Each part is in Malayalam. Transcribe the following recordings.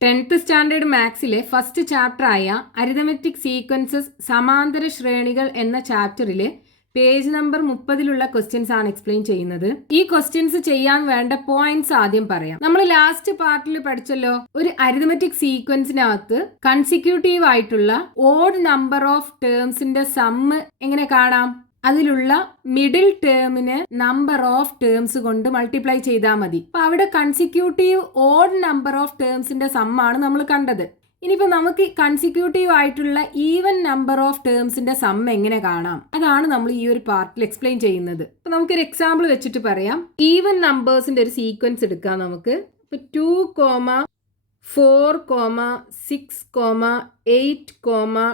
10th സ്റ്റാൻഡേർഡ് മാത്സിലെ ഫസ്റ്റ് ചാപ്റ്ററായ അരിതമെറ്റിക് സീക്വൻസസ് സമാന്തര ശ്രേണികൾ എന്ന ചാപ്റ്ററിലെ പേജ് നമ്പർ 30-ലുള്ള ക്വസ്റ്റ്യൻസ് ആണ് എക്സ്പ്ലെയിൻ ചെയ്യുന്നത്. ഈ ക്വസ്റ്റ്യൻസ് ചെയ്യാൻ വേണ്ട പോയിന്റ്സ് ആദ്യം പറയാം. നമ്മൾ ലാസ്റ്റ് പാർട്ടിൽ പഠിച്ചല്ലോ, ഒരു അരിതമെറ്റിക് സീക്വൻസിനകത്ത് കൺസിക്യൂട്ടീവ് ആയിട്ടുള്ള ഓഡ് നമ്പർ ഓഫ് ടേംസിന്റെ സമ്മ് എങ്ങനെ കാണാം? അതിലുള്ള മിഡിൽ ടേമിന് നമ്പർ ഓഫ് ടേംസ് കൊണ്ട് മൾട്ടിപ്ലൈ ചെയ്താൽ മതി. അപ്പൊ അവിടെ കൺസിക്യൂട്ടീവ് ഓഡ് നമ്പർ ഓഫ് ടേംസിന്റെ സമ്മാണ് നമ്മൾ കണ്ടത്. ഇനിയിപ്പോ നമുക്ക് കൺസിക്യൂട്ടീവ് ആയിട്ടുള്ള ഈവൻ നമ്പർ ഓഫ് ടേംസിന്റെ സം എങ്ങനെ കാണാം? അതാണ് നമ്മൾ ഈ ഒരു പാർട്ടിൽ എക്സ്പ്ലെയിൻ ചെയ്യുന്നത്. അപ്പൊ നമുക്കൊരു എക്സാമ്പിൾ വെച്ചിട്ട് പറയാം. ഈവൻ നമ്പേഴ്സിന്റെ ഒരു സീക്വൻസ് എടുക്കാം നമുക്ക്. ഇപ്പൊ 2, 4, 6, 8, 10,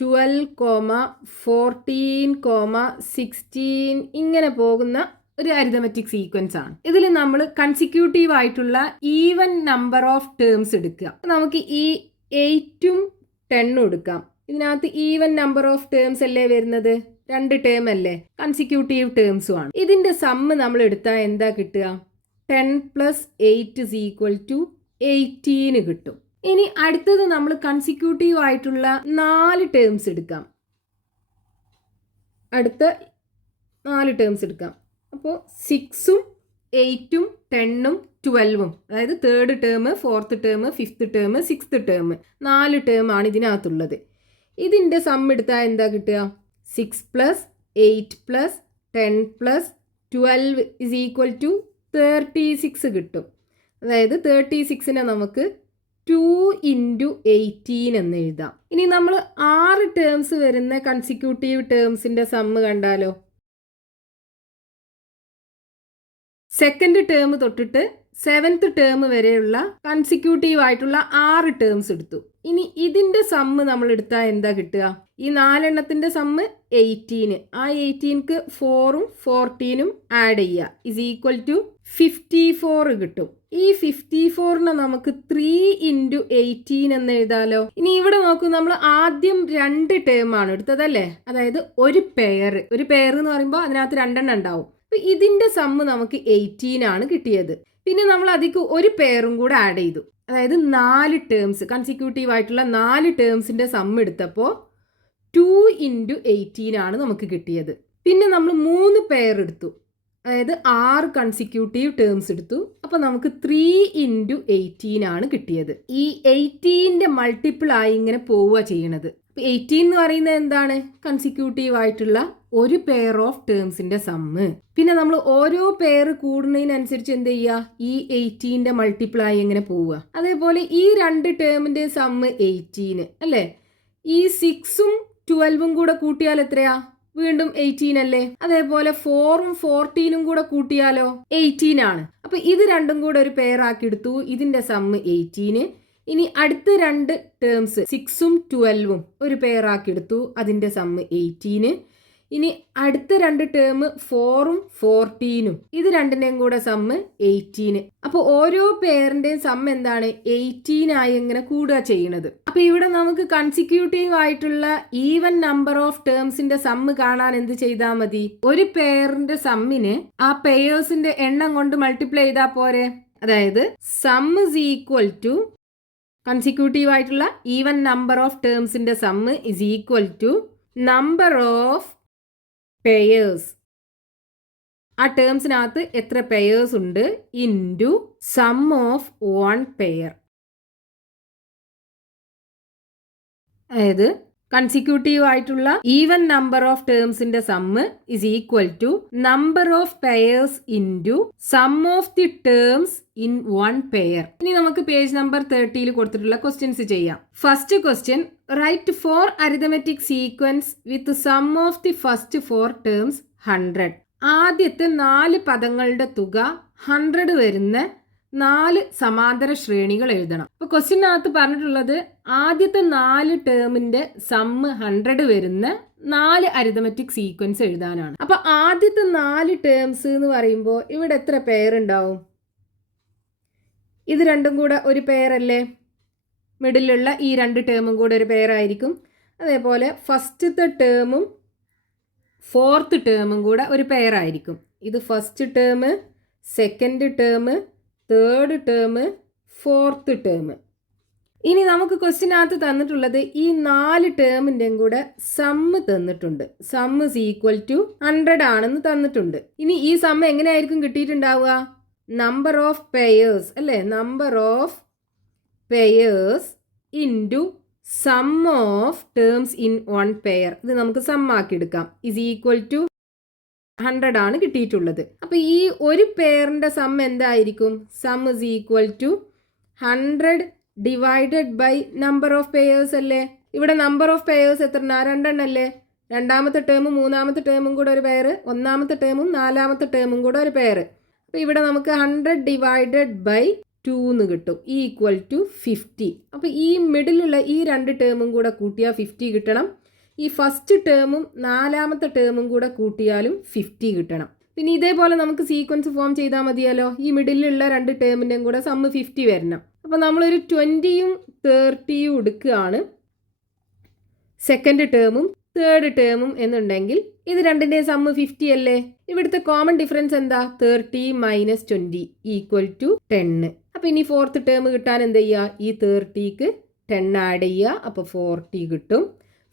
12, 14, 16 ഇങ്ങനെ പോകുന്ന ഒരു അരിതമെറ്റിക് സീക്വൻസ് ആണ്. ഇതിൽ നമ്മൾ കൺസിക്യൂട്ടീവ് ആയിട്ടുള്ള ഈവൻ നമ്പർ ഓഫ് ടേംസ് എടുക്കുക. നമുക്ക് ഈ 8ഉം 10ഉം എടുക്കാം. ഇതിനകത്ത് ഈവൻ നമ്പർ ഓഫ് ടേംസ് അല്ലേ വരുന്നത്? 2 ടേം അല്ലേ, കൺസിക്യൂട്ടീവ് ടേംസും ആണ്. ഇതിന്റെ സമ്മ് നമ്മൾ എടുത്താൽ എന്താ കിട്ടുക? 10 + 8 = 18 കിട്ടും. ഇനി അടുത്തത് നമ്മൾ കൺസിക്യൂട്ടീവ് ആയിട്ടുള്ള 4 ടേംസ് എടുക്കാം. അടുത്ത 4 ടേംസ് എടുക്കാം. അപ്പോൾ 6ഉം 8ഉം 10ഉം 12ഉം, അതായത് 3rd term, 4th term, 5th term, 6th term, 4 term ആണ് ഇതിനകത്തുള്ളത്. ഇതിൻ്റെ സം എടുത്താൽ എന്താ കിട്ടുക? 6 + 8 + 10 + 12 = 36 കിട്ടും. അതായത് 36നെ നമുക്ക് 2 × 18 എന്ന് എഴുതാം. ഇനി നമ്മൾ 6 ടേംസ് വരുന്ന കൺസിക്യൂട്ടീവ് ടേംസിന്റെ സമ്മ് കണ്ടാലോ? 2nd ടേം തൊട്ടിട്ട് 7th ടേം വരെയുള്ള കൺസിക്യൂട്ടീവ് ആയിട്ടുള്ള 6 ടേംസ് എടുത്തു. ഇനി ഇതിന്റെ സമ്മ് നമ്മൾ എടുത്താൽ എന്താ കിട്ടുക? ഈ 4 എണ്ണത്തിന്റെ സമ്മ് 18. ആ 18ക്ക് 4ഉം 14ഉം ആഡ് ചെയ്യുക = 54 കിട്ടും. ഈ 54നെ നമുക്ക് 3 × 18 എന്ന് എഴുതാലോ. ഇനി ഇവിടെ നോക്കൂ, നമ്മൾ ആദ്യം 2 ടേം ആണ് എടുത്തതല്ലേ? അതായത് ഒരു പെയർ എന്ന് പറയുമ്പോൾ അതിനകത്ത് 2 എണ്ണം ഉണ്ടാവും. അപ്പൊ ഇതിന്റെ സമ്മ് നമുക്ക് 18 ആണ് കിട്ടിയത്. പിന്നെ നമ്മൾ അതിക്ക് ഒരു പെയറും കൂടെ ആഡ് ചെയ്തു. അതായത് 4 ടേംസ്, കൺസിക്യൂട്ടീവ് ആയിട്ടുള്ള 4 ടേംസിന്റെ സമ്മ് എടുത്തപ്പോൾ 2 × 18 ആണ് നമുക്ക് കിട്ടിയത്. പിന്നെ നമ്മൾ 3 പെയർ എടുത്തു, അതായത് 6 കൺസിക്യൂട്ടീവ് ടേംസ് എടുത്തു. അപ്പോൾ നമുക്ക് 3 × 18 ആണ് കിട്ടിയത്. ഈ 18ന്റെ മൾട്ടിപ്പിൾ ആയി ഇങ്ങനെ പോവുക ചെയ്യണത്. 18 എന്ന് പറയുന്നത് എന്താണ്? കൺസിക്യൂട്ടീവ് ആയിട്ടുള്ള ഒരു പെയർ ഓഫ് ടേംസിന്റെ സമ്മ്. പിന്നെ നമ്മൾ ഓരോ പെയർ കൂടുന്നതിനനുസരിച്ച് എന്ത് ചെയ്യുക? ഈ 18ന്റെ മൾട്ടിപ്പിൾ ആയി എങ്ങനെ പോവുക. അതേപോലെ ഈ 2 ടേമിന്റെ സമ്മ് 18 അല്ലേ? ഈ 6ഉം 12ഉം കൂടെ കൂട്ടിയാൽ എത്രയാ? വീണ്ടും 18 അല്ലേ? അതേപോലെ 4ഉം 14ഉം കൂടെ കൂട്ടിയാലോ? 18 ആണ്. അപ്പൊ ഇത് രണ്ടും കൂടെ ഒരു പെയർ ആക്കി എടുത്തു. ഇതിന്റെ സമ്മ് 18. ഇനി അടുത്ത 2 ടേംസ് 6ഉം 12ഉം ഒരു പെയർ ആക്കി എടുത്തു. അതിന്റെ സമ്മ് 18. ഇനി അടുത്ത 2 ടേം 4ഉം 14ഉം, ഇത് രണ്ടിന്റെയും കൂടെ സമ്മ് 18. അപ്പൊ ഓരോ പെയറിന്റെയും സമ്മ് എന്താണ്? 18 ആയി ഇങ്ങനെ കൂടുക ചെയ്യണത്. അപ്പൊ ഇവിടെ നമുക്ക് കൺസിക്യൂട്ടീവ് ആയിട്ടുള്ള ഈവൻ നമ്പർ ഓഫ് ടേംസിന്റെ സമ്മ് കാണാൻ എന്ത് ചെയ്താൽ മതി? ഒരു പെയറിന്റെ സമ്മിന് ആ പെയേഴ്സിന്റെ എണ്ണം കൊണ്ട് മൾട്ടിപ്ലൈ ചെയ്താൽ പോരെ? അതായത് സം = കൺസിക്യൂട്ടീവ് ആയിട്ടുള്ള ഈവൻ നമ്പർ ഓഫ് ടേംസിന്റെ സമ്മ് = നമ്പർ ഓഫ് പെയേഴ്സ്. ആ ടേംസിനകത്ത് എത്ര പെയേഴ്സ് ഉണ്ട് ഇൻറ്റു സം ഓഫ് 1 പെയർ. അതായത് കൺസിക്യൂട്ടീവ് ആയിട്ടുള്ള ഈവൻ നമ്പർ ഓഫ് ടേംസിന്റെ sum = number of pairs into sum of the terms in 1 pair. ഇനി നമുക്ക് പേജ് നമ്പർ 30 കൊടുത്തിട്ടുള്ള ക്വസ്റ്റ്യൻസ് ചെയ്യാം. First question, write 4 arithmetic sequence with sum of the first 4 terms 100. ആദ്യത്തെ 4 പദങ്ങളുടെ തുക 100 വരുന്ന 4 സമാന്തര ശ്രേണികൾ എഴുതണം. അപ്പൊ ക്വസ്റ്റ്യനകത്ത് പറഞ്ഞിട്ടുള്ളത് ആദ്യത്തെ 4 ടേമിന്റെ സമ്മ് 100 വരുന്ന 4 അരിതമെറ്റിക് സീക്വൻസ് എഴുതാനാണ്. അപ്പൊ ആദ്യത്തെ 4 ടേംസ് എന്ന് പറയുമ്പോൾ ഇവിടെ എത്ര പെയർ ഉണ്ടാവും? ഇത് രണ്ടും കൂടെ ഒരു പെയർ അല്ലേ? മിഡിലുള്ള ഈ 2 ടേമും കൂടെ ഒരു പെയർ ആയിരിക്കും. അതേപോലെ ഫസ്റ്റത്തെ ടേമും 4th ടേമും കൂടെ ഒരു പെയർ ആയിരിക്കും. ഇത് first term, second term, third term, fourth term. ഇനി നമുക്ക് ക്വസ്റ്റ്യനകത്ത് തന്നിട്ടുള്ളത് ഈ 4 ടേമിൻ്റെയും കൂടെ സമ്മ് തന്നിട്ടുണ്ട്. സം ഇസ് ഈക്വൽ ടു 100 ആണെന്ന് തന്നിട്ടുണ്ട്. ഇനി ഈ സം എങ്ങനെയായിരിക്കും കിട്ടിയിട്ടുണ്ടാവുക? നമ്പർ ഓഫ് പെയേഴ്സ് അല്ലേ, number of pairs into sum of terms in one pair. ഇത് നമുക്ക് സം ആക്കി എടുക്കാം. ഇസ് ഈക്വൽ ടു 100 ആണ് കിട്ടിയിട്ടുള്ളത്. അപ്പോൾ ഈ ഒരു പെയറിൻ്റെ സം എന്തായിരിക്കും? Sum is equal to 100 divided by number of pairs അല്ലേ. ഇവിടെ നമ്പർ ഓഫ് പെയേഴ്സ് എത്ര? 2 അല്ലേ. രണ്ടാമത്തെ ടേമും മൂന്നാമത്തെ ടേമും കൂടെ ഒരു പെയർ, ഒന്നാമത്തെ ടേമും നാലാമത്തെ ടേമും കൂടെ ഒരു പെയർ. അപ്പോൾ ഇവിടെ നമുക്ക് 100 ഡിവൈഡഡ് ബൈ 2 എന്ന് കിട്ടും, ഈക്വൽ ടു 50. അപ്പോൾ ഈ മിഡിലുള്ള ഈ 2 ടേമും കൂടെ കൂട്ടിയാൽ 50 കിട്ടണം. ഈ ഫസ്റ്റ് ടേമും നാലാമത്തെ ടേമും കൂടെ കൂട്ടിയാലും 50 കിട്ടണം. പിന്നെ ഇതേപോലെ നമുക്ക് സീക്വൻസ് ഫോം ചെയ്താൽ മതിയല്ലോ. ഈ മിഡിലുള്ള 2 ടേമിൻ്റെയും കൂടെ സമ്മ് 50 വരണം. അപ്പോൾ നമ്മളൊരു 20യും 30യും എടുക്കുകയാണ് സെക്കൻഡ് ടേമും തേർഡ് ടേമും എന്നുണ്ടെങ്കിൽ ഇത് രണ്ടിൻ്റെയും സമ്മ് 50 അല്ലേ. ഇവിടുത്തെ കോമൺ ഡിഫറൻസ് എന്താ? 30 മൈനസ് 20 ഈക്വൽ ടു 10. അപ്പോൾ ഇനി ഫോർത്ത് ടേം കിട്ടാൻ എന്ത് ചെയ്യുക? ഈ 30ക്ക് 10 ആഡ് ചെയ്യുക, അപ്പോൾ 40 കിട്ടും.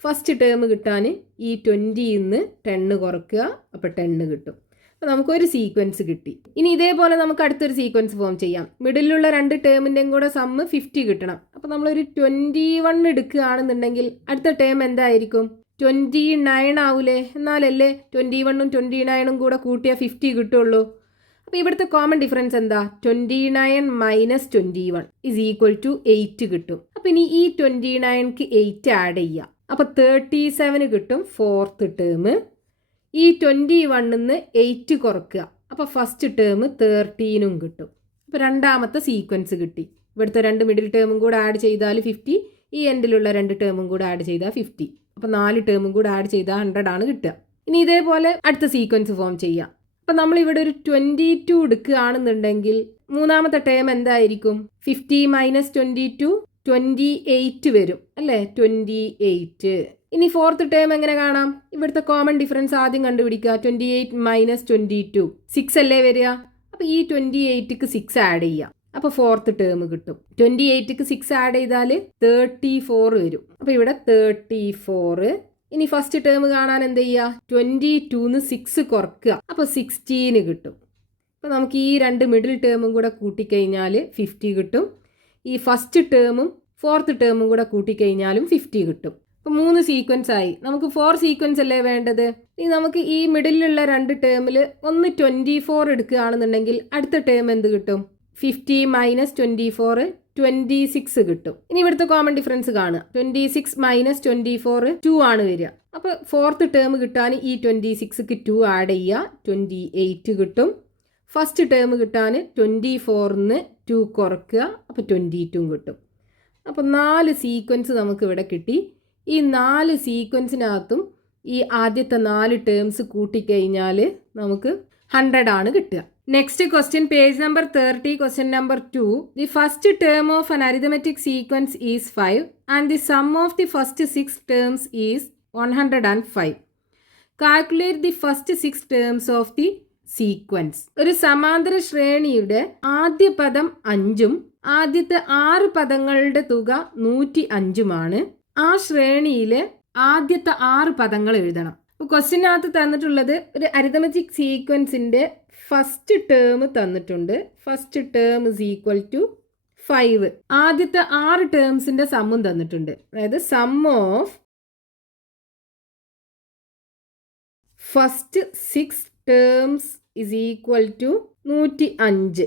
ഫസ്റ്റ് ടേം കിട്ടാൻ ഈ 20ൽ നിന്ന് 10 കുറയ്ക്കുക, അപ്പോൾ 10 കിട്ടും. അപ്പോൾ നമുക്കൊരു സീക്വൻസ് കിട്ടി. ഇനി ഇതേപോലെ നമുക്ക് അടുത്തൊരു സീക്വൻസ് ഫോം ചെയ്യാം. മിഡിലുള്ള 2 ടേമിൻ്റെയും കൂടെ സമ്മ് 50 കിട്ടണം. അപ്പോൾ നമ്മളൊരു 21 എടുക്കുകയാണെന്നുണ്ടെങ്കിൽ അടുത്ത ടേം എന്തായിരിക്കും? 29 ആവൂലേ? എന്നാലല്ലേ 21ഉം 29ഉം കൂടെ കൂട്ടിയാൽ 50 കിട്ടുള്ളൂ. അപ്പോൾ ഇവിടുത്തെ കോമൺ ഡിഫറൻസ് എന്താ? 29 മൈനസ് 21 ഇസ് ഈക്വൽ ടു 8 കിട്ടും. അപ്പോൾ ഇനി ഈ 29ക്ക് 8 ആഡ് ചെയ്യുക, അപ്പോൾ 37 കിട്ടും ഫോർത്ത് ടേം. ഈ 21ൽ നിന്ന് 8 കുറയ്ക്കുക, അപ്പോൾ ഫസ്റ്റ് ടേം 13ഉം കിട്ടും. അപ്പോൾ രണ്ടാമത്തെ സീക്വൻസ് കിട്ടി. ഇവിടുത്തെ 2 മിഡിൽ ടേമും കൂടെ ആഡ് ചെയ്താൽ 50, ഈ എൻഡിലുള്ള 2 ടേമും കൂടെ ആഡ് ചെയ്താൽ 50. അപ്പോൾ 4 ടേമും കൂടെ ആഡ് ചെയ്താൽ 100 ആണ് കിട്ടുക. ഇനി ഇതേപോലെ അടുത്ത സീക്വൻസ് ഫോം ചെയ്യാം. അപ്പോൾ നമ്മളിവിടെ ഒരു 22 എടുക്കുകയാണെന്നുണ്ടെങ്കിൽ മൂന്നാമത്തെ ടേം എന്തായിരിക്കും? 50 മൈനസ് 22 28 വരും അല്ലേ, 28. ഇനി ഫോർത്ത് ടേം എങ്ങനെ കാണാം? ഇവിടുത്തെ കോമൺ ഡിഫറൻസ് ആദ്യം കണ്ടുപിടിക്കുക. 28 മൈനസ് 22 6 അല്ലേ വരിക. അപ്പോൾ ഈ 28ക്ക് 6 ആഡ് ചെയ്യുക, അപ്പോൾ ഫോർത്ത് ടേം കിട്ടും. 28ക്ക് 6 ആഡ് ചെയ്താൽ 34 വരും. അപ്പോൾ ഇവിടെ 34. ഇനി ഫസ്റ്റ് ടേം കാണാൻ എന്ത് ചെയ്യുക? 22ന്ന് 6 കുറയ്ക്കുക, അപ്പോൾ 16 കിട്ടും. അപ്പോൾ നമുക്ക് ഈ 2 മിഡിൽ ടേമും കൂടെ കൂട്ടിക്കഴിഞ്ഞാൽ 50 കിട്ടും. ഈ ഫസ്റ്റ് ടേമും ഫോർത്ത് ടേമും കൂടെ കൂട്ടിക്കഴിഞ്ഞാലും 50 കിട്ടും. അപ്പോൾ 3 സീക്വൻസ് ആയി. നമുക്ക് 4 സീക്വൻസ് അല്ലേ വേണ്ടത്. ഇനി നമുക്ക് ഈ മിഡിലുള്ള 2 ടേമിൽ ഒന്ന് 24 എടുക്കുകയാണെന്നുണ്ടെങ്കിൽ അടുത്ത ടേം എന്ത് കിട്ടും? 50 മൈനസ് 24 26 കിട്ടും. ഇനി ഇവിടുത്തെ കോമൺ ഡിഫറൻസ് കാണുക. 26 മൈനസ് 24 2 ആണ് വരിക. അപ്പോൾ ഫോർത്ത് ടേം കിട്ടാൻ ഈ 26ക്ക് 2 ആഡ് ചെയ്യുക, 28 കിട്ടും. ഫസ്റ്റ് ടേം കിട്ടാൻ 24ന്ന് 2 കുറയ്ക്കുക, അപ്പോൾ 22 കിട്ടും. അപ്പോൾ 4 സീക്വൻസ് നമുക്ക് ഇവിടെ കിട്ടി. ഈ 4 സീക്വൻസിനകത്തും ഈ ആദ്യത്തെ 4 ടേംസ് കൂട്ടിക്കഴിഞ്ഞാൽ നമുക്ക് 100 ആണ് കിട്ടുക. Next question, page number 30, question number 2. The first term of an arithmetic sequence is 5 and the sum of the first 6 terms is 105. Calculate the first 6 terms of the sequence. ഒരു സമാന്തര ശ്രേണിയുടെ ആദ്യ പദം 5ഉം ആദ്യത്തെ 6 പദങ്ങളുടെ തുക 105ഉമാണ്. ആ ശ്രേണിയിലെ ആദ്യത്തെ 6 പദങ്ങൾ എഴുതണം. അപ്പോൾ ക്വസ്റ്റ്യനകത്ത് തന്നിട്ടുള്ളത് ഒരു അരിതമെറ്റിക് സീക്വൻസിൻ്റെ ഫസ്റ്റ് ടേം തന്നിട്ടുണ്ട്. First term is equal to 5. ആദ്യത്തെ 6 ടേംസിൻ്റെ സമ്മും തന്നിട്ടുണ്ട്. അതായത് sum of first 6 terms is equal to 105.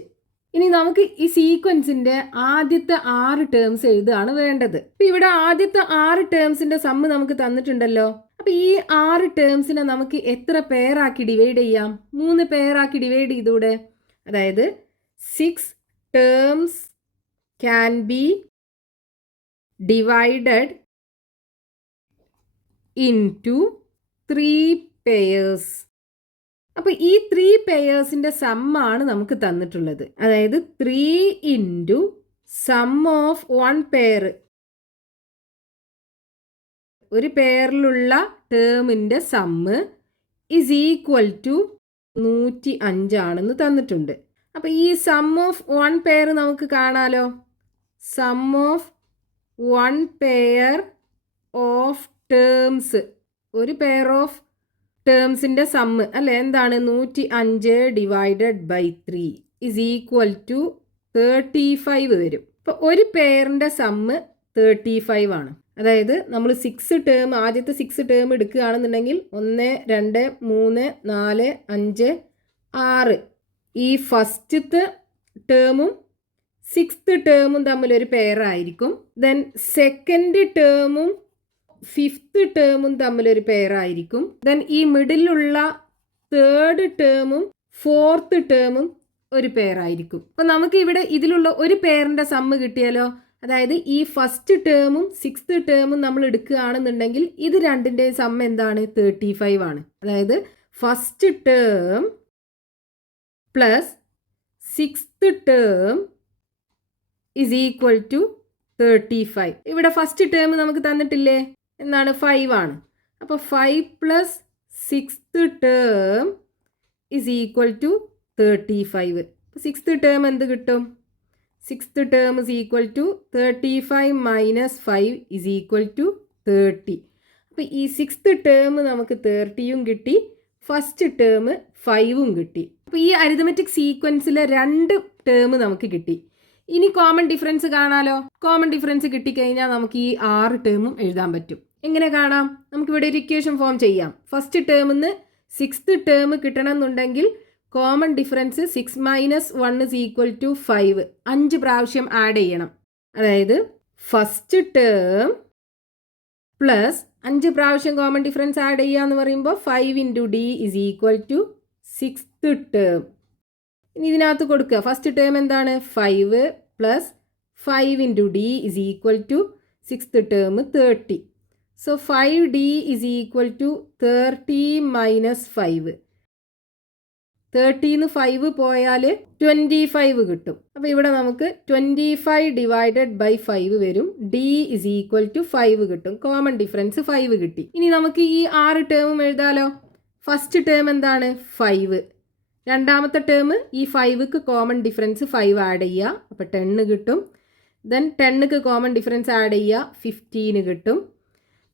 ഇനി നമുക്ക് ഈ സീക്വൻസിൻ്റെ ആദ്യത്തെ 6 ടേംസ് എഴുതുകയാണ് വേണ്ടത്. അപ്പം ഇവിടെ ആദ്യത്തെ 6 ടേംസിൻ്റെ സമ്മ് നമുക്ക് തന്നിട്ടുണ്ടല്ലോ. അപ്പം ഈ 6 ടേംസിനെ നമുക്ക് എത്ര പെയറാക്കി ഡിവൈഡ് ചെയ്യാം? 3 പെയറാക്കി ഡിവൈഡ് ചെയ്തൂടെ? അതായത് 6 terms can be divided into 3 pairs. അപ്പോൾ ഈ 3 പെയേഴ്സിൻ്റെ സമ്മാണ് നമുക്ക് തന്നിട്ടുള്ളത്. അതായത് 3 ഇൻറ്റു സം ഓഫ് 1 പെയർ. ഒരു പെയറിലുള്ള ടേമിൻ്റെ സമ്മ് ഇസ് ഈക്വൽ ടു 105 ആണെന്ന് തന്നിട്ടുണ്ട്. അപ്പോൾ ഈ സം ഓഫ് 1 പെയർ നമുക്ക് കാണാലോ. Sum of one pair of terms, ഒരു പെയർ ഓഫ് ടേംസിൻ്റെ സമ്മ് അല്ലേ, എന്താണ് 105/3 ഇസ് ഈക്വൽ ടു 35 വരും. അപ്പോൾ ഒരു പെയറിൻ്റെ സമ്മ് 35 ആണ്. അതായത് നമ്മൾ 6 ടേം, ആദ്യത്തെ 6 ടേം എടുക്കുകയാണെന്നുണ്ടെങ്കിൽ 1 2 3 4 5 6, ഈ ഫസ്റ്റത്തെ ടേമും 6th ടേമും തമ്മിലൊരു പെയർ ആയിരിക്കും. ദെൻ സെക്കൻഡ് ടേമും 5th ടേമും തമ്മിലൊരു പെയർ ആയിരിക്കും. ദെൻ ഈ മിഡിലുള്ള 3rd ടേമും 4th ടേമും ഒരു പെയർ ആയിരിക്കും. അപ്പം നമുക്ക് ഇവിടെ ഇതിലുള്ള ഒരു പെയറിൻ്റെ സമ്മ് കിട്ടിയാലോ, അതായത് ഈ ഫസ്റ്റ് ടേമും 6th ടേമും നമ്മൾ എടുക്കുകയാണെന്നുണ്ടെങ്കിൽ ഇത് രണ്ടിൻ്റെയും സമ്മ് എന്താണ്, 35 ആണ്. അതായത് first term plus 6th term is equal to 35. ഇവിടെ ഫസ്റ്റ് ടേം നമുക്ക് തന്നിട്ടില്ലേ, എന്താണ്, 5 ആണ്. അപ്പോൾ 5 plus 6th term is equal to 35. 6th term എന്ത് കിട്ടും, 6th term is equal to 35 minus 5 is equal to 30. അപ്പോൾ ഈ 6th ടേം നമുക്ക് 30യും കിട്ടി, ഫസ്റ്റ് ടേം 5ഉം കിട്ടി. അപ്പോൾ ഈ അരിതമെറ്റിക് സീക്വൻസിലെ 2 ടേം നമുക്ക് കിട്ടി. ഇനി കോമൺ ഡിഫറൻസ് കാണാലോ. കോമൺ ഡിഫറൻസ് കിട്ടിക്കഴിഞ്ഞാൽ നമുക്ക് ഈ 6 ടേമും എഴുതാൻ പറ്റും. എങ്ങനെ കാണാം, നമുക്കിവിടെ ഒരു ഇക്വേഷൻ ഫോം ചെയ്യാം. ഫസ്റ്റ് ടേമിൽ നിന്ന് 6th ടേം കിട്ടണം എന്നുണ്ടെങ്കിൽ common difference 6 minus 1 is equal to 5, 5 പ്രാവശ്യം ആഡ് ചെയ്യണം. അതായത് ഫസ്റ്റ് ടേം പ്ലസ് 5 പ്രാവശ്യം കോമൺ ഡിഫറൻസ് ആഡ് ചെയ്യുക എന്ന് പറയുമ്പോൾ 5 into D is equal to 6th term. ഇനി ഇതിനകത്ത് കൊടുക്കുക, ഫസ്റ്റ് ടേം എന്താണ് 5 plus 5 into D is equal to 6th term 30. So 5d is equal to 30 minus 5. 30ന്ന് 5 പോയാൽ 25 കിട്ടും. അപ്പോൾ ഇവിടെ നമുക്ക് 25 ഡിവൈഡഡ് ബൈ 5 വരും. d ഇസ് ഈക്വൽ ടു 5 കിട്ടും. കോമൺ ഡിഫറൻസ് 5 കിട്ടി. ഇനി നമുക്ക് ഈ 6 ടേമും എഴുതാലോ. ഫസ്റ്റ് ടേം എന്താണ് 5, രണ്ടാമത്തെ ടേം ഈ 5ക്ക് കോമൺ ഡിഫറൻസ് 5 ആഡ് ചെയ്യുക, അപ്പോൾ 10 കിട്ടും. ദെൻ 10ക്ക് കോമൺ ഡിഫറൻസ് ആഡ് ചെയ്യുക, 15 കിട്ടും.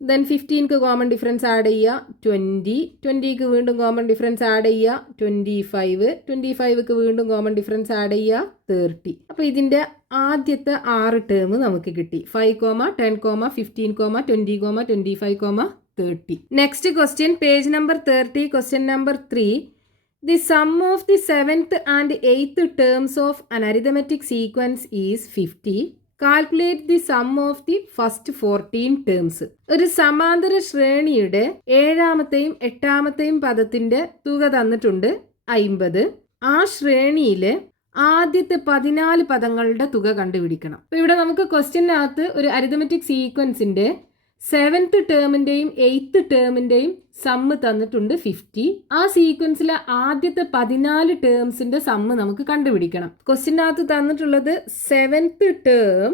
ദെൻ 15ക്ക് കോമൺ ഡിഫറൻസ് ആഡ് ചെയ്യുക 20, 20ക്ക് വീണ്ടും കോമൺ ഡിഫറൻസ് ആഡ് ചെയ്യുക 25, 25ക്ക് വീണ്ടും കോമൺ ഡിഫറൻസ് ആഡ് ചെയ്യുക 30. അപ്പോൾ ഇതിൻ്റെ ആദ്യത്തെ 6 ടേം നമുക്ക് കിട്ടി. 5, 10, 15, 20, 25, 30. Next question, page number 30, question number 3. The sum of the 7th and 8th terms of an arithmetic sequence is 50. Calculate the sum of the first 14 terms. ഒരു സമാന്തര ശ്രേണിയുടെ 7ാമത്തെയും 8ാമത്തെയും പദത്തിന്റെ തുക തന്നിട്ടുണ്ട് 50. ആ ശ്രേണിയിലെ ആദ്യത്തെ 14 പദങ്ങളുടെ തുക കണ്ടുപിടിക്കണം. അപ്പോൾ ഇവിടെ നമുക്ക് ക്വസ്റ്റ്യനകത്ത് ഒരു അരിതമെറ്റിക് സീക്വൻസിന്റെ 7th ടേമിന്റെയും 8th ടേമിന്റെയും സമ്മ് തന്നിട്ടുണ്ട് 50. ആ സീക്വൻസിലെ ആദ്യത്തെ 14 ടേംസിന്റെ സമ്മ് നമുക്ക് കണ്ടുപിടിക്കണം. ക്വസ്റ്റ്യനകത്ത് തന്നിട്ടുള്ളത് 7th term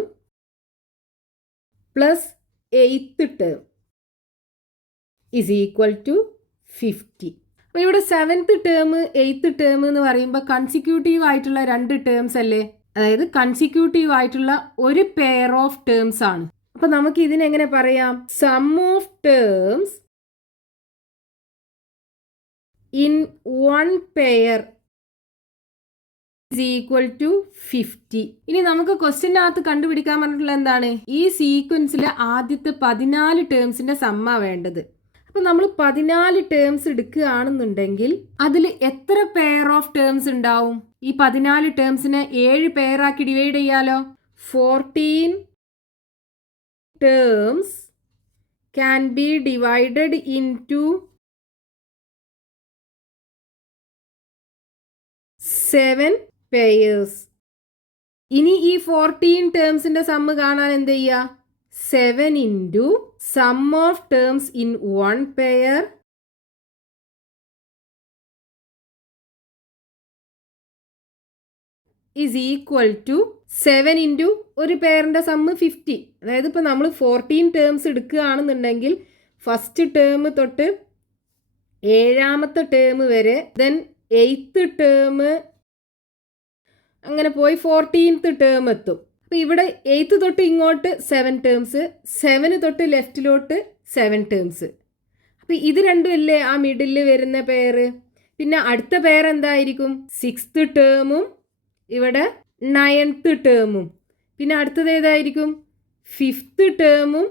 plus 8th term is equal to 50. അപ്പോൾ ഇവിടെ 7th ടേം 8th ടേം എന്ന് പറയുമ്പോൾ കൺസിക്യൂട്ടീവ് ആയിട്ടുള്ള 2 ടേംസ് അല്ലേ, അതായത് കൺസിക്യൂട്ടീവ് ആയിട്ടുള്ള ഒരു പെയർ ഓഫ് ടേംസ് ആണ്. അപ്പോൾ നമുക്ക് ഇതിനെങ്ങനെ പറയാം, sum of terms in one pair is equal to 50. ഇനി നമുക്ക് ക്വസ്റ്റ്യനകത്ത് കണ്ടുപിടിക്കാൻ പറഞ്ഞിട്ടുള്ള എന്താണ്, ഈ സീക്വൻസിലെ ആദ്യത്തെ 14 ടേംസിന്റെ സമ്മ വേണ്ടത്. അപ്പോൾ നമ്മൾ 14 ടേംസ് എടുക്കുകയാണെന്നുണ്ടെങ്കിൽ അതിൽ എത്ര പെയർ ഓഫ് ടേംസ് ഉണ്ടാവും? ഈ 14 ടേംസിനെ 7 പെയറാക്കി ഡിവൈഡ് ചെയ്യാലോ. 14 terms can be divided into 7 pairs. ഇനി ഈ 14 ടേംസിന്റെ സമ്മ് കാണാൻ എന്ത് ചെയ്യുക, 7 into sum of terms in 1 pair is equal to 7 into ഒരു പെയറിൻ്റെ സമ്മ് 50. അതായത് ഇപ്പോൾ നമ്മൾ 14 ടേംസ് എടുക്കുകയാണെന്നുണ്ടെങ്കിൽ ഫസ്റ്റ് ടേം തൊട്ട് 7ാമത്തെ ടേം വരെ, ദെൻ 8th ടേം, അങ്ങനെ പോയി 14th ടേം എത്തും. അപ്പോൾ ഇവിടെ 8 തൊട്ട് ഇങ്ങോട്ട് 7 ടേംസ്, 7 തൊട്ട് ലെഫ്റ്റിലോട്ട് 7 ടേംസ്. അപ്പോൾ ഇത് രണ്ടും അല്ലേ ആ മിഡിൽ വരുന്ന പെയർ. പിന്നെ അടുത്ത പെയർ എന്തായിരിക്കും? 6th ടേമും ഇവിടെ 9th ടേമും. പിന്നെ അടുത്തത് ഏതായിരിക്കും? 5th ടേമും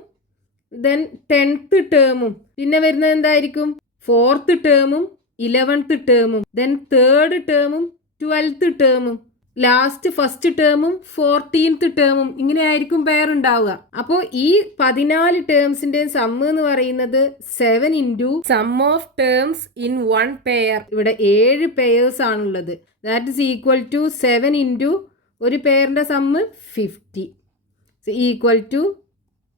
then 10th ടേമും. പിന്നെ വരുന്നത് എന്തായിരിക്കും? 4th ടേമും 11th ടേമും ദെൻ 3rd ടേമും 12th ടേമും ലാസ്റ്റ് ഫസ്റ്റ് ടേമും 14th ടേമും. ഇങ്ങനെയായിരിക്കും പെയർ ഉണ്ടാവുക. അപ്പോൾ ഈ 14 ടേംസിന്റെ സമ്മ് എന്ന് പറയുന്നത് 7 into sum of terms in 1 pair. ഇവിടെ 7 പെയേഴ്സ് ആണുള്ളത്. That is equal to 7 into ഒരു പെയറിന്റെ സമ്മ് 50 ഈക്വൽ ടു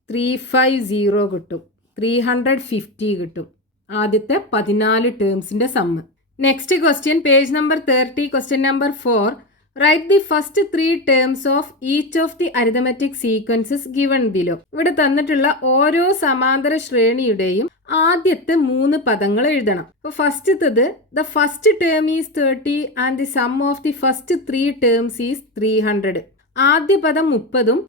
350 കിട്ടും. 350 കിട്ടും ആദ്യത്തെ 14 ടേംസിന്റെ sum. Next question, page number 30, question number 4. Write the first 3 terms of each of the arithmetic sequences given below. ഇവിടെ തന്നിട്ടുള്ള ഓരോ സമാന്തര ശ്രേണിയുടെയും ആദ്യത്തെ 3 പദങ്ങൾ എഴുതണം. അപ്പോൾ ഫസ്റ്റത്തത്, the first term is 30 and the sum of the first 3 terms is 300. ആദ്യ പദം 30ഉം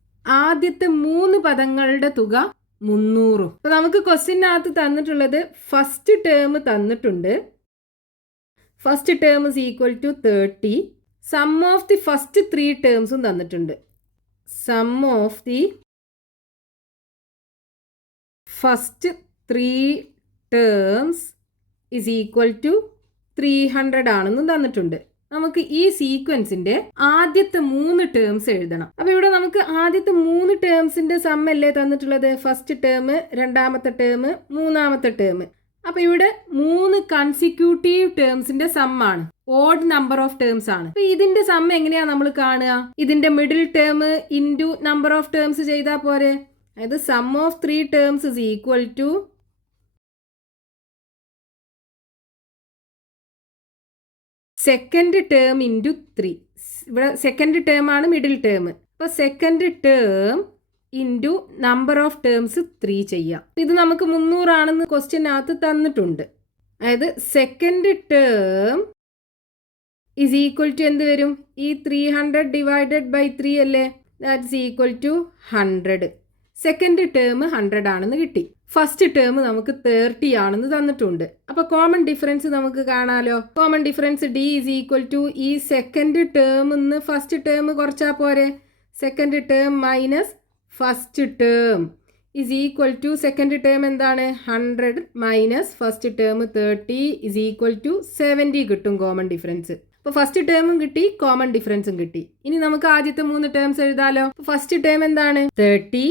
ആദ്യത്തെ 3 പദങ്ങളുടെ തുക 300. അപ്പൊ നമുക്ക് ക്വസ്റ്റ്യനകത്ത് തന്നിട്ടുള്ളത് ഫസ്റ്റ് ടേം തന്നിട്ടുണ്ട്. First term is equal to 30. Sum of the first 3 ടേംസും തന്നിട്ടുണ്ട്. Sum of the first 3 terms is equal to 300 ആണെന്നും തന്നിട്ടുണ്ട്. നമുക്ക് ഈ സീക്വൻസിന്റെ ആദ്യത്തെ 3 ടേംസ് എഴുതണം. അപ്പൊ ഇവിടെ നമുക്ക് ആദ്യത്തെ 3 ടേംസിന്റെ സം അല്ലേ തന്നിട്ടുള്ളത്? ഫസ്റ്റ് ടേം, രണ്ടാമത്തെ ടേം, മൂന്നാമത്തെ ടേം. അപ്പൊ ഇവിടെ 3 കൺസിക്യൂട്ടീവ് ടേംസിന്റെ സം ആണ്. ഓഡ് നമ്പർ ഓഫ് ടേംസ് ആണ്. അപ്പൊ ഇതിന്റെ സം എങ്ങനെയാ നമ്മൾ കാണുക? ഇതിന്റെ middle term into number of terms ചെയ്താൽ പോരെ? അതായത് sum of 3 terms is equal to second term into 3. ഇവിടെ സെക്കൻഡ് ടേം ആണ് മിഡിൽ ടേം. അപ്പോൾ second term into number of terms 3 ചെയ്യാം. ഇത് നമുക്ക് 300 ആണെന്ന് ക്വസ്റ്റ്യനകത്ത് തന്നിട്ടുണ്ട്. അതായത് second term is equal to എന്ത് വരും? ഈ 300 ഡിവൈഡഡ് ബൈ 3 അല്ലേ? That is equal to 100. Second term 100 ആണെന്ന് കിട്ടി. ഫസ്റ്റ് ടേം നമുക്ക് 30 ആണെന്ന് തന്നിട്ടുണ്ട്. അപ്പോൾ കോമൺ ഡിഫറൻസ് നമുക്ക് കാണാലോ. Common difference D is equal to ഈ സെക്കൻഡ് ടേമിന്ന് ഫസ്റ്റ് ടേം കുറച്ചാൽ പോരെ? Second term minus first term is equal to second term എന്താണ്? 100 minus first term 30 is equal to 70 കിട്ടും കോമൺ ഡിഫറൻസ്. അപ്പോൾ ഫസ്റ്റ് ടേമും കിട്ടി, കോമൺ ഡിഫറൻസും കിട്ടി. ഇനി നമുക്ക് ആദ്യത്തെ 3 ടേംസ് എഴുതാലോ. ഫസ്റ്റ് ടേം എന്താണ്? 30.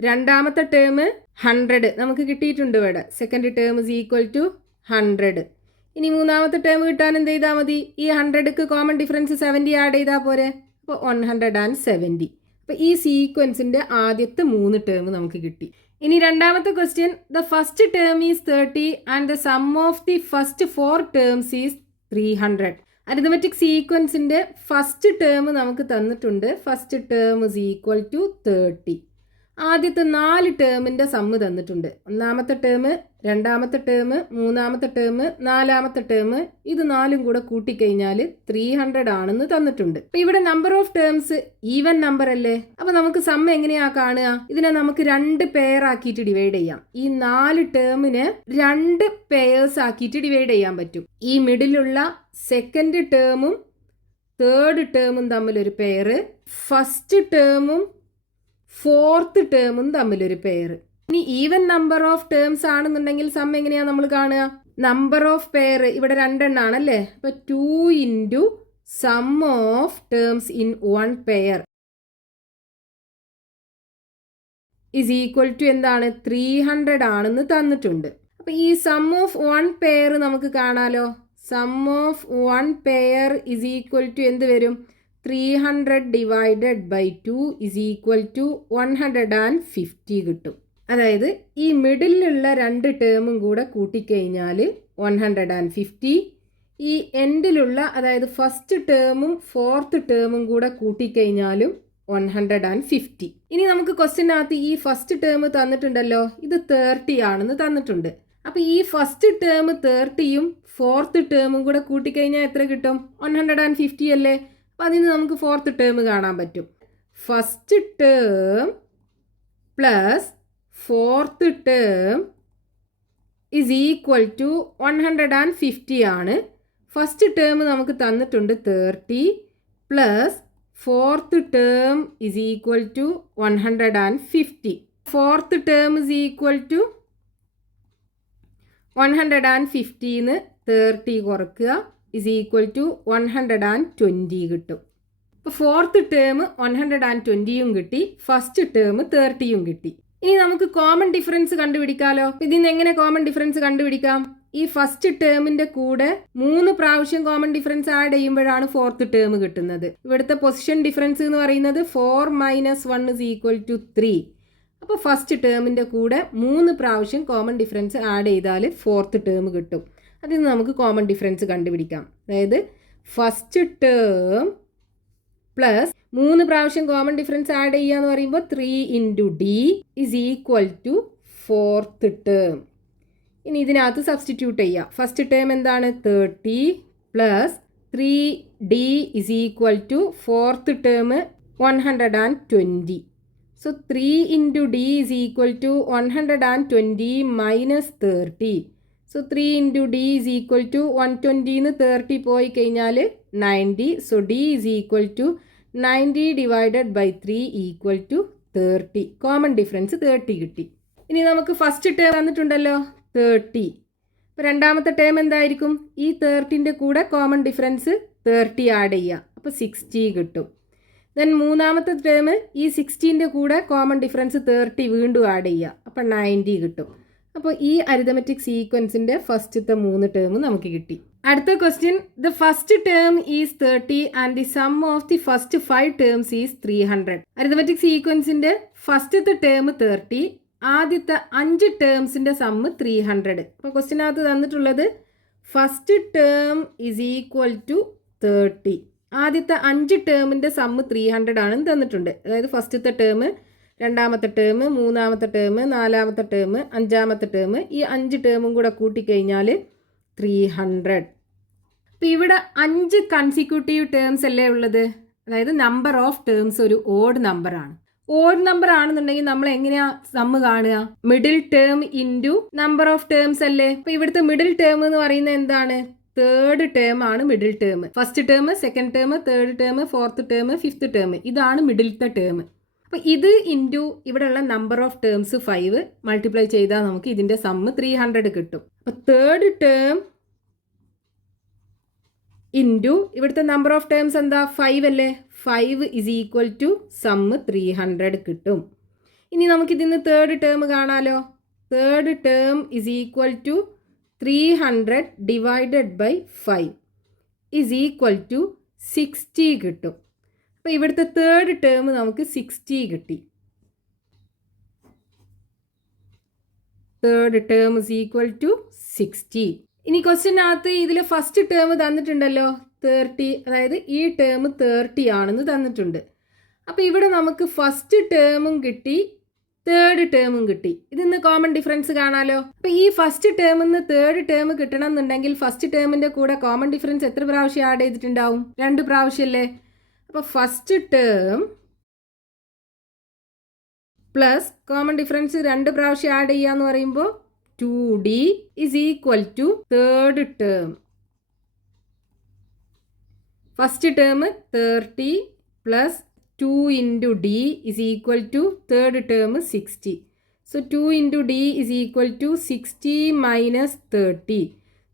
രണ്ടാമത്തെ ടേം 100 നമുക്ക് കിട്ടിയിട്ടുണ്ട് ഇവിടെ. Second term is equal to 100. ഇനി മൂന്നാമത്തെ ടേം കിട്ടാൻ എന്ത് ചെയ്താൽ മതി? ഈ 100ക്ക് കോമൺ ഡിഫറൻസ് 70 ആഡ് ചെയ്താൽ പോരെ? അപ്പോൾ 170. അപ്പോൾ ഈ സീക്വൻസിൻ്റെ ആദ്യത്തെ 3 ടേം നമുക്ക് കിട്ടി. ഇനി രണ്ടാമത്തെ question, the first term is 30 and the sum of the first 4 terms is 300. Arithmetic സീക്വൻസിൻ്റെ ഫസ്റ്റ് ടേം നമുക്ക് തന്നിട്ടുണ്ട്. First term is equal to 30. ആദ്യത്തെ 4 ടേമിൻ്റെ സമ്മ് തന്നിട്ടുണ്ട്. ഒന്നാമത്തെ ടേം, രണ്ടാമത്തെ ടേം, മൂന്നാമത്തെ ടേം, നാലാമത്തെ ടേം. ഇത് 4ഉം കൂടെ കൂട്ടിക്കഴിഞ്ഞാൽ 300 ആണെന്ന് തന്നിട്ടുണ്ട്. അപ്പം ഇവിടെ number of terms even number അല്ലേ? അപ്പം നമുക്ക് സമ്മ് എങ്ങനെയാ കാണുക? ഇതിനെ നമുക്ക് 2 പെയർ ആക്കിയിട്ട് ഡിവൈഡ് ചെയ്യാം. ഈ 4 ടേമിന് 2 പെയേഴ്സ് ആക്കിയിട്ട് ഡിവൈഡ് ചെയ്യാൻ പറ്റും. ഈ മിഡിലുള്ള സെക്കൻഡ് ടേമും 3rd ടേമും തമ്മിലൊരു പെയർ, ഫസ്റ്റ് ടേമും 4th ടേമും തമ്മിലൊരു പെയർ. ഇനി ഈവൻ നമ്പർ ഓഫ് ടേംസ് ആണെന്നുണ്ടെങ്കിൽ സം എങ്ങനെയാണ് നമ്മൾ കാണുക? നമ്പർ ഓഫ് പെയർ ഇവിടെ 2 എണ്ണാണല്ലേ? അപ്പോൾ 2 into sum of terms in 1 pair is equal to എന്താണ്? 300 ആണെന്ന് തന്നിട്ടുണ്ട്. അപ്പോൾ ഈ സം ഓഫ് 1 പെയർ നമുക്ക് കാണാലോ. Sum of 1 pair is equal to എന്ത് വരും? 300 divided by 2 is equal to 150 കിട്ടും. അതായത് ഈ മിഡിലുള്ള 2 ടേമും കൂടെ കൂട്ടിക്കഴിഞ്ഞാൽ 150. ഈ എൻഡിലുള്ള അതായത് ഫസ്റ്റ് ടേമും 4th ടേമും കൂടെ കൂട്ടിക്കഴിഞ്ഞാലും 150. ഇനി നമുക്ക് ക്വസ്റ്റ്യനകത്ത് ഈ ഫസ്റ്റ് ടേം തന്നിട്ടുണ്ടല്ലോ, ഇത് 30 ആണെന്ന് തന്നിട്ടുണ്ട്. അപ്പോൾ ഈ ഫസ്റ്റ് ടേം 30യും 4th ടേമും കൂടെ കൂട്ടിക്കഴിഞ്ഞാൽ എത്ര കിട്ടും? 150 അല്ലേ? അപ്പോൾ അതിന് നമുക്ക് 4th ടേം കാണാൻ പറ്റും. First term plus fourth term is equal to 150 ആണ്. ഫസ്റ്റ് ടേം നമുക്ക് തന്നിട്ടുണ്ട് 30 plus fourth term is equal to 150. Fourth term is equal to 150ന്ന് 30 കുറക്കുക ഇസ് ഈക്വൽ ടു 120 കിട്ടും. അപ്പോൾ ഫോർത്ത് ടേം 120യും കിട്ടി, ഫസ്റ്റ് ടേം 30യും കിട്ടി. ഇനി നമുക്ക് കോമൺ ഡിഫറൻസ് കണ്ടുപിടിക്കാമല്ലോ. ഇതിൽ നിന്ന് എങ്ങനെ കോമൺ ഡിഫറൻസ് കണ്ടുപിടിക്കാം? ഈ ഫസ്റ്റ് ടേമിന്റെ കൂടെ 3 പ്രാവശ്യം കോമൺ ഡിഫറൻസ് ആഡ് ചെയ്യുമ്പോഴാണ് ഫോർത്ത് ടേം കിട്ടുന്നത്. ഇവിടുത്തെ പൊസിഷൻ ഡിഫറൻസ് എന്ന് പറയുന്നത് 4 - 1 is equal to 3. അപ്പോൾ ഫസ്റ്റ് ടേമിന്റെ കൂടെ 3 പ്രാവശ്യം കോമൺ ഡിഫറൻസ് ആഡ് ചെയ്താൽ ഫോർത്ത് ടേം കിട്ടും. അതിൽ നിന്ന് നമുക്ക് കോമൺ ഡിഫറൻസ് കണ്ടുപിടിക്കാം. അതായത് ഫസ്റ്റ് ടേം പ്ലസ് 3 പ്രാവശ്യം കോമൺ ഡിഫറൻസ് ആഡ് ചെയ്യുക എന്ന് പറയുമ്പോൾ 3 × d is equal to fourth term. ഇനി ഇതിനകത്ത് സബ്സ്റ്റിറ്റ്യൂട്ട് ചെയ്യുക. ഫസ്റ്റ് ടേം എന്താണ്? 30 plus 3d is equal to fourth term 120. So 3 × d is equal to 120 minus 30. So 3 × d is equal to 120ന്ന് 30 പോയി കഴിഞ്ഞാൽ 90. So d is equal to 90 divided by 3 equal to 30. Common difference 30 കിട്ടി. ഇനി നമുക്ക് ഫസ്റ്റ് ടേം തന്നിട്ടുണ്ടല്ലോ 30. അപ്പോൾ രണ്ടാമത്തെ ടേം എന്തായിരിക്കും? ഈ 30ൻ്റെ കൂടെ കോമൺ ഡിഫറൻസ് 30 ആഡ് ചെയ്യുക, അപ്പോൾ 60 കിട്ടും. ദെൻ മൂന്നാമത്തെ ടേം ഈ 60ൻ്റെ കൂടെ കോമൺ ഡിഫറൻസ് 30 വീണ്ടും ആഡ് ചെയ്യുക, അപ്പോൾ 90 കിട്ടും. അപ്പോൾ ഈ അരിതമെറ്റിക് സീക്വൻസിൻ്റെ ഫസ്റ്റത്തെ 3 ടേം നമുക്ക് കിട്ടി. അടുത്ത question, the first term is 30 and the sum of the first 5 terms is 300. Arithmetic സീക്വൻസിൻ്റെ ഫസ്റ്റത്തെ ടേം 30, ആദ്യത്തെ 5 ടേംസിൻ്റെ സമ്മ് 300. അപ്പോൾ ക്വസ്റ്റ്യനകത്ത് തന്നിട്ടുള്ളത് first term is equal to 30. ആദ്യത്തെ 5 ടേമിൻ്റെ സമ്മ് 300 ആണെന്ന് തന്നിട്ടുണ്ട്. അതായത് ഫസ്റ്റത്തെ ടേം, രണ്ടാമത്തെ ടേം, മൂന്നാമത്തെ ടേം, നാലാമത്തെ ടേം, അഞ്ചാമത്തെ ടേം, ഈ 5 ടേമും കൂടെ കൂട്ടിക്കഴിഞ്ഞാൽ 300. അപ്പോൾ ഇവിടെ 5 കൺസിക്യൂട്ടീവ് ടേംസ് അല്ലേ ഉള്ളത്. അതായത് നമ്പർ ഓഫ് ടേംസ് ഒരു ഓഡ് നമ്പറാണ്. ഓഡ് നമ്പർ ആണെന്നുണ്ടെങ്കിൽ നമ്മൾ എങ്ങനെയാ സമ്മ് കാണുക? Middle term into number of terms അല്ലേ. അപ്പോൾ ഇവിടുത്തെ മിഡിൽ ടേം എന്ന് പറയുന്നത് എന്താണ്? തേർഡ് ടേം ആണ് middle term. First term, second term, third term, fourth term, fifth term, ഇതാണ് മിഡിലത്തെ ടേം. അപ്പോൾ ഇത് ഇൻറ്റു ഇവിടെയുള്ള നമ്പർ ഓഫ് ടേംസ് 5 മൾട്ടിപ്ലൈ ചെയ്താൽ നമുക്ക് ഇതിൻ്റെ സമ്മ് 300 കിട്ടും. അപ്പോൾ തേർഡ് ടേം ഇൻറ്റു ഇവിടുത്തെ നമ്പർ ഓഫ് ടേംസ് എന്താ? 5 അല്ലേ. 5 ഇസ് ഈക്വൽ ടു സമ്മ് 300 കിട്ടും. ഇനി നമുക്കിതിന്ന് തേർഡ് ടേം കാണാലോ. Third term is equal to 300 divided by 5 is equal to 60 കിട്ടും. അപ്പോൾ ഇവിടുത്തെ തേർഡ് ടേം നമുക്ക് 60 കിട്ടി. Third term is equal to 60. ഇനി ക്വസ്റ്റ്യനകത്ത് ഇതിൽ ഫസ്റ്റ് ടേം തന്നിട്ടുണ്ടല്ലോ 30, അതായത് ഈ ടേം 30 ആണെന്ന് തന്നിട്ടുണ്ട്. അപ്പോൾ ഇവിടെ നമുക്ക് ഫസ്റ്റ് ടേമും കിട്ടി, തേർഡ് ടേമും കിട്ടി. ഇതിന്ന് കോമൺ ഡിഫറൻസ് കാണാലോ. അപ്പോൾ ഈ ഫസ്റ്റ് ടേമിൽ നിന്ന് തേർഡ് ടേം കിട്ടണം എന്നുണ്ടെങ്കിൽ ഫസ്റ്റ് ടേമിൻ്റെ കൂടെ കോമൺ ഡിഫറൻസ് എത്ര പ്രാവശ്യം ആഡ് ചെയ്തിട്ടുണ്ടാവും? 2 പ്രാവശ്യമല്ലേ. അപ്പോൾ first term plus common difference 2 പ്രാവശ്യം ആഡ് ചെയ്യാന്ന് പറയുമ്പോൾ 2d is equal to third term. First term 30 plus 2 × d is equal to third term 60. So 2 × d is equal to 60 minus 30.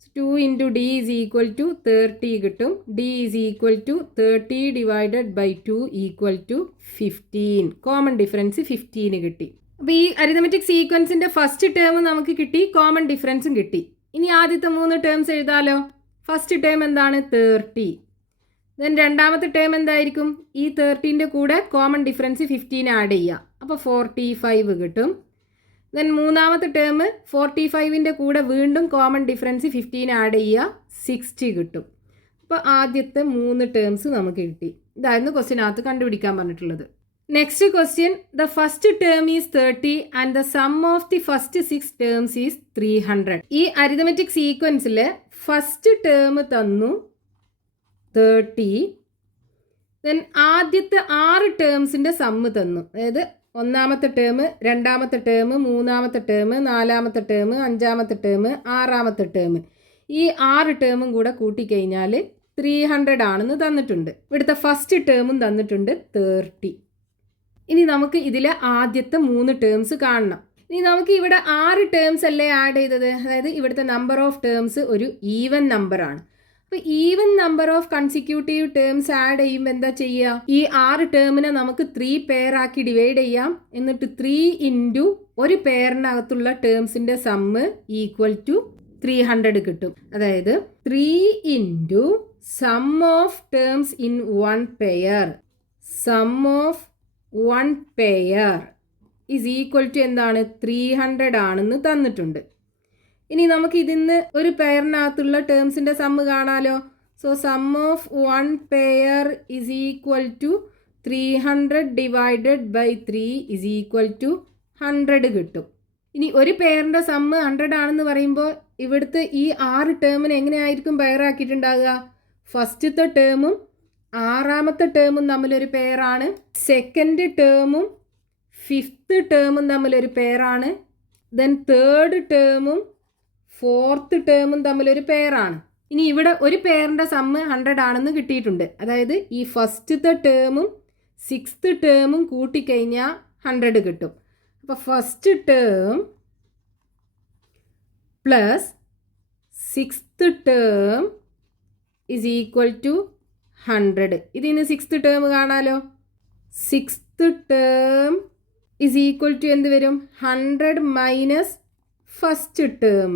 So 2 × d is equal to 30 കിട്ടും. d is equal to 30 divided by 2 equal to 15. Common difference 15 കിട്ടി. അപ്പോൾ ഈ അരിതമെറ്റിക് സീക്വൻസിൻ്റെ ഫസ്റ്റ് ടേം നമുക്ക് കിട്ടി, കോമൺ ഡിഫറൻസും കിട്ടി. ഇനി ആദ്യത്തെ 3 ടേംസ് എഴുതാലോ. ഫസ്റ്റ് ടേം എന്താണ്? 30. ദെൻ രണ്ടാമത്തെ ടേം എന്തായിരിക്കും? ഈ 30ൻ്റെ കൂടെ കോമൺ ഡിഫറൻസ് 15 ആഡ് ചെയ്യുക, അപ്പോൾ 45 കിട്ടും. ദെൻ മൂന്നാമത്തെ ടേം 45ൻ്റെ കൂടെ വീണ്ടും കോമൺ ഡിഫറൻസ് 15 ആഡ് ചെയ്യുക, 60 കിട്ടും. അപ്പോൾ ആദ്യത്തെ 3 ടേംസ് നമുക്ക് കിട്ടി. ഇതായിരുന്നു ക്വസ്റ്റ്യനകത്ത് കണ്ടുപിടിക്കാൻ പറഞ്ഞിട്ടുള്ളത്. Next question, the first term is 30 and the sum of the first 6 terms is 300. ഈ അരിതമെറ്റിക് സീക്വൻസിൽ ഫസ്റ്റ് ടേം തന്നു 30, ദെൻ ആദ്യത്തെ 6 ടേംസിൻ്റെ സമ്മ് തന്നു. അതായത് ഒന്നാമത്തെ ടേം, രണ്ടാമത്തെ ടേം, മൂന്നാമത്തെ ടേം, നാലാമത്തെ ടേം, അഞ്ചാമത്തെ ടേം, ആറാമത്തെ ടേം. ഈ 6 ടേമും കൂടെ കൂട്ടിക്കഴിഞ്ഞാൽ 300 ആണെന്ന് തന്നിട്ടുണ്ട്. ഇവിടുത്തെ ഫസ്റ്റ് ടേമും തന്നിട്ടുണ്ട് 30. ഇനി നമുക്ക് ഇതിലെ ആദ്യത്തെ 3 ടേംസ് കാണണം. ഇനി നമുക്ക് ഇവിടെ 6 ടേംസ് അല്ലേ ആഡ് ചെയ്തത്. അതായത് ഇവിടുത്തെ നമ്പർ ഓഫ് ടേംസ് ഒരു ഈവൻ നമ്പറാണ്. അപ്പോൾ even number of consecutive terms add ചെയ്യുമ്പോൾ എന്താ ചെയ്യുക? ഈ 6 ടേമിനെ നമുക്ക് 3 പെയർ ആക്കി ഡിവൈഡ് ചെയ്യാം. എന്നിട്ട് 3 ഇൻറ്റു ഒരു പെയറിനകത്തുള്ള ടേംസിൻ്റെ സമ്മ് ഈക്വൽ ടു 300 കിട്ടും. അതായത് 3 into sum of terms in one pair, sum of one pair is equal to എന്താണ്? 300 ആണെന്ന് തന്നിട്ടുണ്ട്. ഇനി നമുക്ക് ഇതിന്ന് ഒരു പെയറിനകത്തുള്ള ടേംസിൻ്റെ സമ്മ് കാണാലോ. So sum of one pair is equal to 300 divided by 3 is equal to 100 കിട്ടും. ഇനി ഒരു പെയറിൻ്റെ സമ്മ് 100 ആണെന്ന് പറയുമ്പോൾ ഇവിടുത്തെ ഈ 6 ടേമിന് എങ്ങനെയായിരിക്കും പെയറാക്കിയിട്ടുണ്ടാകുക? ഫസ്റ്റത്തെ ടേമും ആറാമത്തെ ടേമും തമ്മിലൊരു പെയറാണ്. സെക്കൻഡ് ടേമും ഫിഫ്ത്ത് ടേമും തമ്മിലൊരു പെയറാണ്. ദെൻ തേർഡ് ടേമും ഫോർത്ത് ടേമും തമ്മിലൊരു പെയറാണ്. ഇനി ഇവിടെ ഒരു പെയറിൻ്റെ സമ്മ് 100 ആണെന്ന് കിട്ടിയിട്ടുണ്ട്. അതായത് ഈ ഫസ്റ്റത്തെ ടേമും സിക്സ്ത് ടേമും കൂട്ടിക്കഴിഞ്ഞാൽ 100 കിട്ടും. അപ്പോൾ first term plus sixth term is equal to 100. ഇതിന് സിക്സ്ത് ടേം കാണാലോ. Sixth term is equal to എന്ത് വരും? 100 minus first term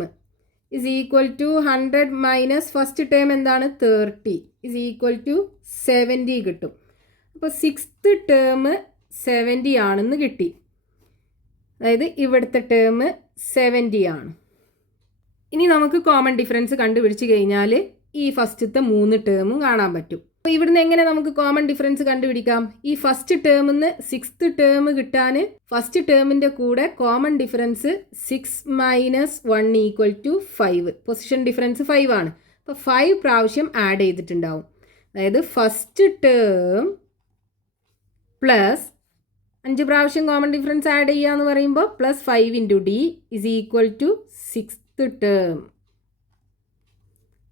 is equal to 100 minus first term എന്താണ്? 30 ഈസ് ഈക്വൽ ടു 70 കിട്ടും. അപ്പോൾ സിക്സ്ത് ടേം 70 ആണെന്ന് കിട്ടി. അതായത് ഇവിടുത്തെ ടേം 70 ആണ്. ഇനി നമുക്ക് കോമൺ ഡിഫറൻസ് കണ്ടുപിടിച്ച് കഴിഞ്ഞാൽ ഈ ഫസ്റ്റത്തെ 3 ടേമും കാണാൻ പറ്റും. അപ്പോൾ ഇവിടുന്ന് എങ്ങനെ നമുക്ക് കോമൺ ഡിഫറൻസ് കണ്ടുപിടിക്കാം? ഈ ഫസ്റ്റ് ടേമിൽ നിന്ന് സിക്സ്ത് ടേം കിട്ടാൻ ഫസ്റ്റ് ടേമിൻ്റെ കൂടെ common difference 6 minus 1 equal to 5. Position difference 5 ആണ്. അപ്പോൾ 5 പ്രാവശ്യം ആഡ് ചെയ്തിട്ടുണ്ടാവും. അതായത് ഫസ്റ്റ് ടേം പ്ലസ് 5 പ്രാവശ്യം കോമൺ ഡിഫറൻസ് ആഡ് ചെയ്യുക എന്ന് പറയുമ്പോൾ plus 5 into D is equal to sixth term.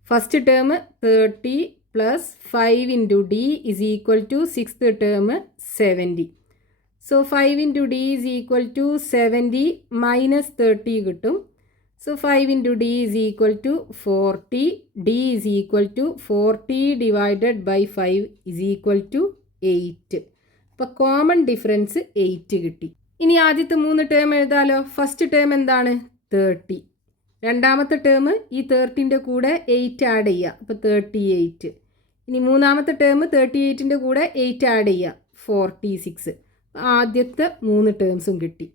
First term 30 plus 5 into D is equal to sixth term 70. So 5 into D is equal to 70 minus 30 കിട്ടും. So 5 into D is equal to 40. D is equal to 40 divided by 5 is equal to 8. അപ്പോൾ കോമൺ ഡിഫറൻസ് 8 കിട്ടി. ഇനി ആദ്യത്തെ 3 ടേം എഴുതാലോ. ഫസ്റ്റ് ടേം എന്താണ്? 30. രണ്ടാമത്തെ ടേം ഈ 30ൻ്റെ കൂടെ 8 ആഡ് ചെയ്യുക. അപ്പോൾ 38. ഇനി മൂന്നാമത്തെ ടേം 38ൻ്റെ കൂടെ 8 ആഡ് ചെയ്യുക. 46. ആദ്യത്തെ 3 ടേംസും കിട്ടി.